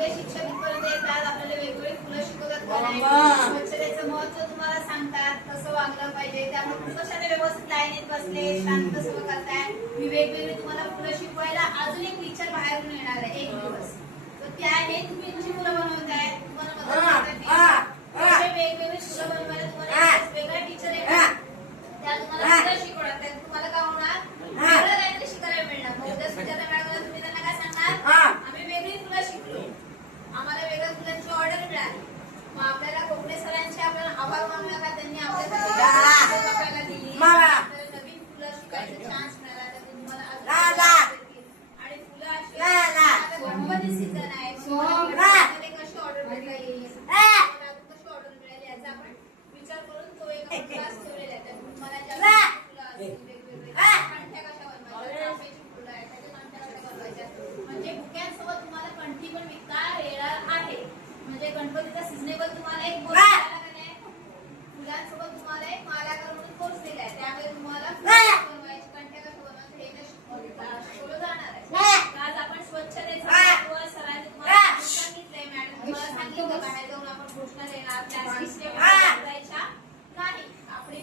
आपले शिक्षक इथपर्यंत येतात, आपल्याला वेगवेगळी फुलं शिकवतात, स्वच्छतेचं महत्व तुम्हाला सांगतात, कसं वागलं पाहिजे. त्यामुळे कशाने व्यवस्थित लाईनीत बसले, शांत सगळं करताय. मी वेगवेगळी तुम्हाला फुलं शिकवायला अजून एक टीचर बाहेरून येणार आहे एक दिवस. तर त्या आहे तुम्ही कशी फुलं बनवताय, तुम्हाला मदत करतात. वेगवेगळी फुलं बनवायला तुम्हाला वेगळ्या टीचर येणार, त्या तुम्हाला फुलं शिकवणार. त्यात तुम्हाला काय होणार, वेगळं काहीतरी शिकायला मिळणार. मग उद्या सुजाता मॅडमला तुम्ही त्यांना काय सांगणार, आम्ही वेगळी फुलं शिकलो, आम्हाला वेगळ्या फुलांची ऑर्डर मिळाली. मग आपल्याला कोकणे सरांचे आपल्याला आभार मानू नका, त्यांनी आपल्याला दिली, नवीन फुलं शिकायचा चान्स मिळाला. त्यातून तुम्हाला आणि फुलं अशी गणपती सीझन आहे, कशी ऑर्डर भेटता येईल, कशी ऑर्डर मिळेल याचा आपण विचार करून तो एक क्लास ठेवलेला आहे. त्यातून तुम्हाला जास्त फुलं असतील, वेगवेगळे कंठ्या कशा बनवायच्या, चाफ्याची फुलं आहेत त्याच्या कंठ्या कशा बनवायच्या, म्हणजे बुक्यांसोबत तुम्हाला कंठी पण विकता येणार आहे. म्हणजे गणपतीचा सिजनेबल तुम्हाला एक फुलांसोबत तुम्हाला एक मालाकार म्हणून कोर्स दिलाय. त्यामुळे तुम्हाला बनवायची, कंठ्या कशा बनवायच्या हे शिकवलं जाणार आहे. आज आपण स्वच्छतेचं महत्त्व सरांनी तुम्हाला सांगितलंय, मॅडम तुम्हाला सांगितलं बाहेर जाऊन आपण घोषणा देणार, प्लास्टिकच्या नाही.